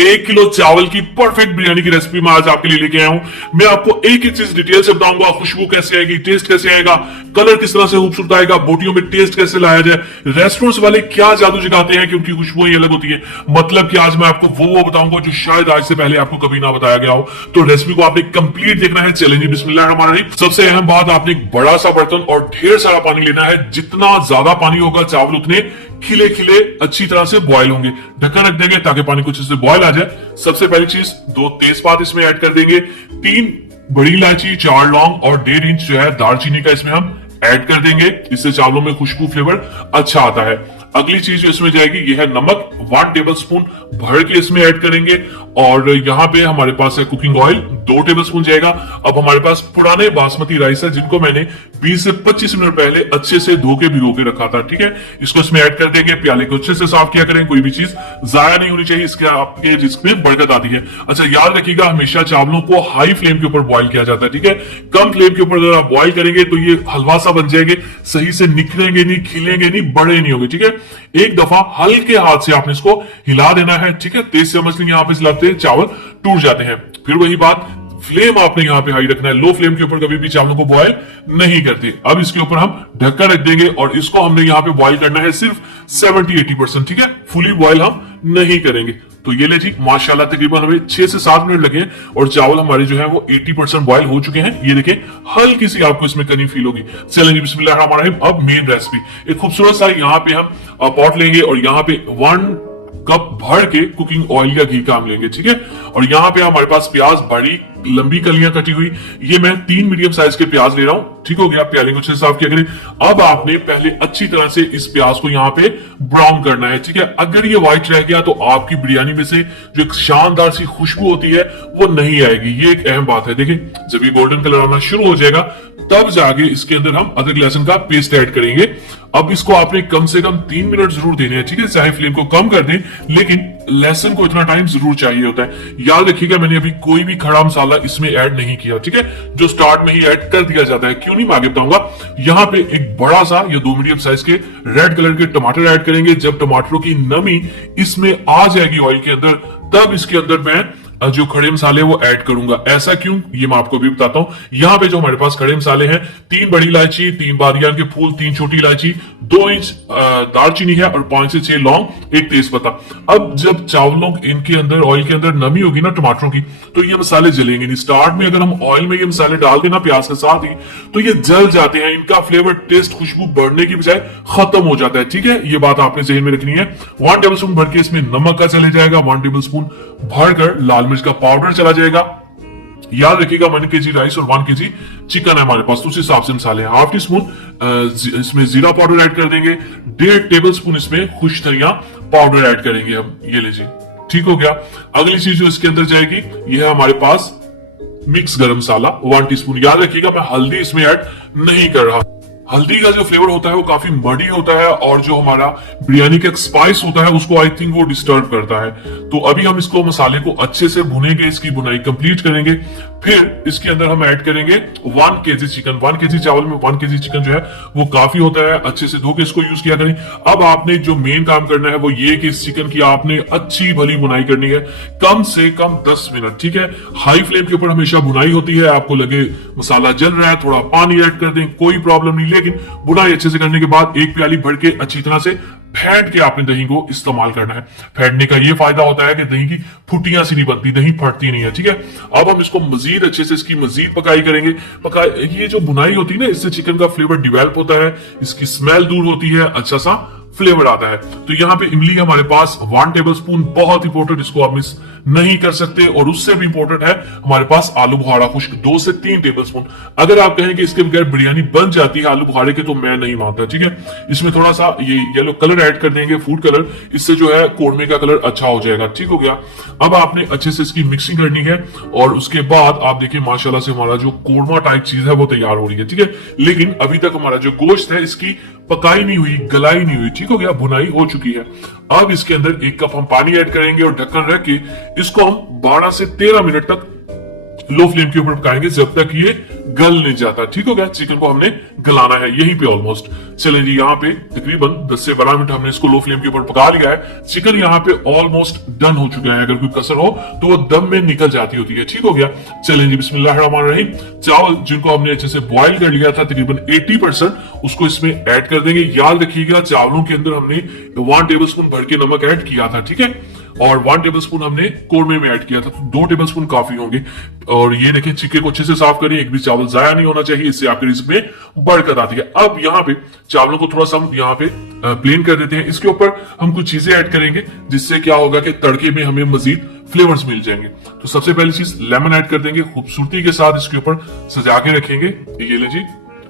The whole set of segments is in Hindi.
1 किलो चावल की परफेक्ट बिरयानी की रेसिपी मैं आज आपके लिए लेके आया हूं। मैं आपको एक एक चीज डिटेल से बताऊंगा, खुशबू कैसे आएगी, टेस्ट कैसे आएगा, कलर किस तरह से खूबसूरत आएगा, बोटियों में टेस्ट कैसे लाया जाए, रेस्टोरेंट्स वाले क्या जादू जगाते हैं कि उनकी खुशबू ही अलग होती है। मतलब कि आज मैं आपको वो बताऊंगा जो शायद आज से पहले आपको कभी ना बताया गया हो। तो रेसिपी को आपने कंप्लीट देखना है। चलेंगे बिस्मिल्लाहिर्रहमानिर्रहीम। सबसे अहम बात, आपने एक बड़ा सा बर्तन और ढेर सारा पानी लेना है। जितना ज्यादा पानी होगा चावल उतने खिले खिले अच्छी तरह से बॉयल होंगे। ढक्कन रख देंगे ताकि पानी कुछ इससे बॉयल आ जाए। सबसे पहली चीज, 2 तेजपात इसमें ऐड कर देंगे, 3 बड़ी इलायची, 4 लौंग और 1.5 इंच जो है दालचीनी का इसमें हम ऐड कर देंगे। इससे चावलों में खुशबू फ्लेवर अच्छा आता है। अगली चीज जो इसमें जाएगी ये है नमक, 1 टेबलस्पून भर के इसमें ऐड करेंगे। और यहाँ पे हमारे पास है कुकिंग ऑयल, 2 टेबलस्पून जाएगा। अब हमारे पास पुराने बासमती राइस है जिनको मैंने 20 से 25 मिनट पहले अच्छे से धो के भिगो के रखा था। ठीक है, इसको इसमें ऐड कर देंगे। प्याले को अच्छे से साफ किया करें, कोई भी चीज जाया नहीं होनी चाहिए, इसके आपके रिस्क में बरकत आती है। अच्छा, याद रखिएगा हमेशा चावलों को हाई फ्लेम के ऊपर बॉईल किया जाता है। ठीक है, कम फ्लेम के ऊपर अगर आप बॉईल करेंगे तो ये हलवा सा बन जाएंगे, सही से निकलेंगे नहीं, खिलेंगे नहीं, बड़े नहीं होंगे। ठीक है, एक दफा हल्के हाथ से आपने इसको हिला देना है। ठीक है, तेज से मछली यहाँ पे हिलाते हैं चावल टूट जाते हैं। फिर वही बात, फ्लेम आपने यहाँ पे हाई रखना है। लो फ्लेम के ऊपर कभी भी चावलों को बॉयल नहीं करते। अब इसके ऊपर हम ढक्कन रख देंगे और इसको हमने यहाँ पे बॉयल करना है सिर्फ 70-80%। ठीक है, फुली बॉयल हम नहीं करेंगे। तो ये ले जी, माशाल्लाह तकरीबन हमें 6 से 7 मिनट लगे और चावल हमारे जो है वो 80% बॉयल हो चुके हैं। ये देखें, हल्की सी आपको इसमें कनी फील होगी। चलेंगे बिस्मिल्लाहिर्रहमानिर्रहीम। अब मेन रेसिपी, एक खूबसूरत सा यहाँ पे हम पॉट लेंगे और यहाँ पे 1 कप भर के कुकिंग ऑयल या घी का हम लेंगे। ठीक है, और यहाँ पे हमारे पास प्याज, बड़ी लंबी कलियां कटी हुई, ये मैं 3 मीडियम साइज के प्याज ले रहा हूं। ठीक हो गया, प्याले को अच्छे से साफ किया करें। अब आपने पहले अच्छी तरह से इस प्याज को यहाँ पे ब्राउन करना है। ठीक है, अगर ये व्हाइट रह गया तो आपकी बिरयानी में से जो एक शानदार सी खुशबू होती है वो नहीं आएगी। ये एक अहम बात है। देखिए, जब ये गोल्डन कलर आना शुरू हो जाएगा तब जाके इसके अंदर हम अदरक लहसुन का पेस्ट ऐड करेंगे। अब इसको आपने कम से कम 3 मिनट जरूर देने हैं। ठीक है, चाहे फ्लेम को कम कर दें, लेकिन लहसुन को इतना टाइम जरूर चाहिए होता है। याद रखिएगा, मैंने अभी कोई भी खड़ा मसाला इसमें ऐड नहीं किया। ठीक है, जो स्टार्ट में ही ऐड कर दिया जाता है। क्यों नहीं, मैं आगे बताऊंगा। यहाँ पे एक बड़ा सा या 2 मीडियम साइज के रेड कलर के टमाटर ऐड करेंगे। जब टमाटरों की नमी इसमें आ जाएगी ऑयल के अंदर, तब इसके अंदर मैं जो खड़े मसाले वो ऐड करूंगा। ऐसा क्यों, ये मैं आपको भी बताता हूं। यहां पे जो हमारे पास खड़े मसाले हैं, 3 बड़ी इलायची, 3 बादियान के फूल, 3 छोटी इलायची, 2 इंच दालचीनी है और 5 से 6 लौंग, 1 तेजपत्ता। अब जब चावलों इनके अंदर ऑयल के अंदर नमी होगी ना टमाटरों की, तो ये मसाले जलेंगे नहीं। स्टार्ट में अगर हम ऑयल में ये मसाले डाल देना प्याज के साथ ही, तो ये जल जाते हैं। इनका फ्लेवर, टेस्ट, खुशबू बढ़ने की बजाय खत्म हो जाता है। ठीक है, ये बात आपने जहन में रखनी है। 1 टेबलस्पून भर के इसमें नमक का चले जाएगा, 1 टेबलस्पून भरकर लाल मिर्च का पाउडर चला जाएगा। याद रखिएगा 1 केजी राइस और 1 केजी चिकन है हमारे पास, तो उस हिसाब से मसाले हैं। हाफ टी स्पून इसमें जीरा पाउडर ऐड कर देंगे, 1.5 टेबलस्पून इसमें खुश धनिया पाउडर ऐड करेंगे हम। ये लीजिए, ठीक हो गया। अगली चीज जो इसके अंदर जाएगी ये है हमारे पास मिक्स गरम मसाला, 1 टीस्पून। याद रखिएगा मैं हल्दी इसमें ऐड नहीं कर रहा। हल्दी का जो फ्लेवर होता है वो काफी मडी होता है और जो हमारा बिरयानी का स्पाइस होता है उसको आई थिंक वो डिस्टर्ब करता है। तो अभी हम इसको मसाले को अच्छे से भुनेंगे, इसकी भुनाई कंप्लीट करेंगे। फिर इसके अंदर हम ऐड करेंगे 1 केजी चिकन। 1 केजी चावल में 1 केजी चिकन जो है वो काफी होता है। अच्छे से धो के इसको यूज किया करें। अब आपने जो मेन काम करना है वो ये कि इस चिकन की आपने अच्छी भली भुनाई करनी है, कम से कम 10 मिनट। ठीक है, हाई फ्लेम के ऊपर हमेशा भुनाई होती है। आपको लगे मसाला जल रहा है, थोड़ा पानी ऐड कर दें, कोई प्रॉब्लम नहीं, लेकिन बुनाई अच्छे से करने के बाद 1 प्याली भर के अच्छी तरह से फेंट के आपने दही को इस्तेमाल करना है। फेंटने का ये फायदा होता है कि दही की फुटियां सी नहीं बनती, दही फटती नहीं है। ठीक है, अब हम इसको मजीद अच्छे से इसकी मजीद पकाई करेंगे। ये जो बुनाई होती है ना, इससे चिकन का फ्लेवर डेवलप होता है, इसकी स्मेल दूर होती है, अच्छा सा फ्लेवर आता है। तो यहाँ पे इमली हमारे पास 1 टेबलस्पून, बहुत इंपॉर्टेंट, इसको आप मिस नहीं कर सकते। और उससे भी इंपॉर्टेंट है हमारे पास आलू बुखारा खुश्क, 2 से 3 टेबलस्पून। अगर आप कहें कि इसके बगैर बिरयानी बन जाती है आलू बुखारे के, तो मैं नहीं मानता। ठीक है, इसमें थोड़ा सा ये येलो कलर ऐड कर देंगे, फूड कलर, इससे जो है कोरमा का कलर अच्छा हो जाएगा। ठीक हो गया। अब आपने अच्छे से इसकी मिक्सिंग करनी है और उसके बाद आप देखिए माशाल्लाह से हमारा जो कोरमा टाइप चीज है वो तैयार हो रही है। ठीक है, लेकिन अभी तक हमारा जो गोश्त है इसकी पकाई नहीं हुई, गलाई नहीं हुई। ठीक हो गया, भुनाई हो चुकी है। अब इसके अंदर 1 कप हम पानी ऐड करेंगे और ढक्कन रख के इसको हम 12 से 13 मिनट तक लो फ्लेम के ऊपर पकाएंगे, जब तक ये गल नहीं जाता। ठीक हो गया, चिकन को हमने गलाना है यहीं पे ऑलमोस्ट। चलें जी, यहाँ पे तकरीबन 10 से 12 मिनट हमने इसको लो फ्लेम के ऊपर पका लिया है। चिकन यहाँ पे ऑलमोस्ट डन हो चुका है, अगर कोई कसर हो तो वो दम में निकल जाती होती है। ठीक हो गया, चलें जी बिस्मिल्लाहिर्रहमानिर्रहीम। चावल जिनको हमने अच्छे से बॉईल कर लिया था तकरीबन 80%, उसको इसमें ऐड कर देंगे। याद रखिएगा चावलों के अंदर हमने 1 टेबलस्पून भर के नमक ऐड किया था, ठीक है, और 1 टेबलस्पून हमने कोरमे में ऐड किया था, तो 2 टेबलस्पून काफी होंगे। और ये देखें, चिक्के को अच्छे से साफ करिए, एक भी चावल जाया नहीं होना चाहिए, इससे आपके रिस्क में बरकत आती है। अब यहाँ पे चावलों को थोड़ा सा हम यहाँ पे प्लेन कर देते हैं। इसके ऊपर हम कुछ चीजें ऐड करेंगे जिससे क्या होगा कि तड़के में हमें मजीद फ्लेवर्स मिल जाएंगे। तो सबसे पहली चीज लेमन ऐड कर देंगे, खूबसूरती के साथ इसके ऊपर सजा के रखेंगे। ये ले जी,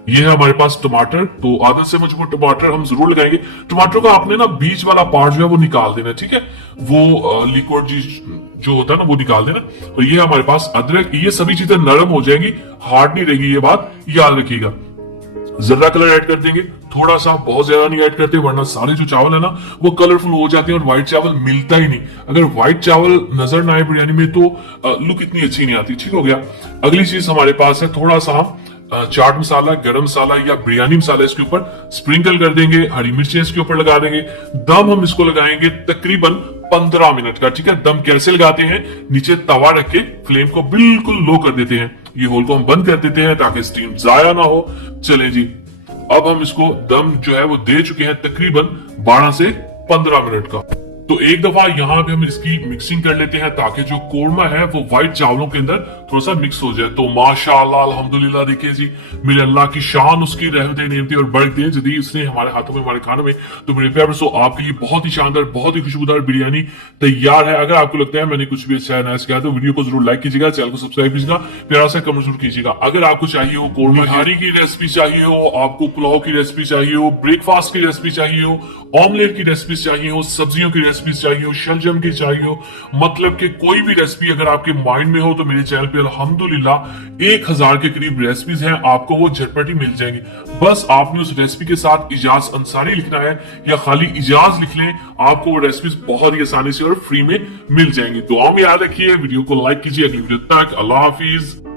ये है हमारे पास टमाटर। तो आदत से मुझको टमाटर हम जरूर लगाएंगे। टमाटर का आपने ना बीच वाला पार्ट जो है वो निकाल देना, ठीक है, वो लिक्विड जो होता है ना वो निकाल देना। और ये हमारे पास अदरक, ये सभी चीजें नरम हो जाएंगी, हार्ड नहीं रहेगी, ये बात याद रखिएगा। जर्रा कलर ऐड कर देंगे, थोड़ा सा, बहुत ज्यादा नहीं ऐड करते वरना सारे जो चावल है ना वो कलरफुल हो जाते हैं और व्हाइट चावल मिलता ही नहीं। अगर व्हाइट चावल नजर ना आए बिरयानी में तो लुक इतनी अच्छी नहीं आती। ठीक हो गया, अगली चीज हमारे पास है थोड़ा सा हम चाट मसाला, गरम मसाला या बिरयानी मसाला इसके ऊपर स्प्रिंकल कर देंगे, हरी मिर्चें इसके ऊपर लगा देंगे। दम हम इसको लगाएंगे तकरीबन 15 मिनट का। ठीक है, दम कैसे लगाते हैं, नीचे तवा रख के फ्लेम को बिल्कुल लो कर देते हैं, ये होल को हम बंद कर देते हैं ताकि स्टीम जाया ना हो। चलें जी, अब हम इसको दम जो है वो दे चुके हैं तकरीबन 12 से 15 मिनट का। तो एक दफा यहाँ पे हम इसकी मिक्सिंग कर लेते हैं ताकि जो कोरमा है वो व्हाइट चावलों के अंदर थोड़ा सा मिक्स हो जाए। तो माशाअल्लाह अल्हम्दुलिल्लाह, देखिए जी, मेरे अल्लाह की शान, उसकी रहमतें नेमतें और बरकतें जदी उसने हमारे हाथों में, हमारे खानों में। तो मेरे प्यारे दोस्तों, आपके लिए बहुत ही शानदार, बहुत ही खुशबूदार बिरयानी तैयार है। अगर आपको लगता है मैंने कुछ भी अच्छा नया किया तो वीडियो को जरूर लाइक कीजिएगा, चैनल को सब्सक्राइब कीजिएगा, प्यारा सा कमेंट जरूर कीजिएगा। अगर आपको चाहिए हो कोरमा निहारी की रेसिपी चाहिए हो, आपको पुलाव की रेसिपी चाहिए हो, ब्रेकफास्ट की रेसिपी चाहिए हो, ऑमलेट की रेसिपी चाहिए हो, सब्जियों की रेसिपी चाहिए हो, शलजम की चाहिए हो, मतलब कि कोई भी रेसिपी अगर आपके माइंड में हो तो मेरे चैनल पे अल्हम्दुलिल्लाह 1000 के करीब रेसिपीज हैं, आपको वो झटपट ही मिल जाएंगी। बस आपने उस रेसिपी के साथ इजाज अंसारी लिखना है या खाली इजाज लिख लें, आपको वो रेसिपीज बहुत ही आसानी से और फ्री में मिल जाएंगी। दुआ में याद रखिए, वीडियो को लाइक कीजिए। अगली वीडियो तक अल्लाह हाफिज।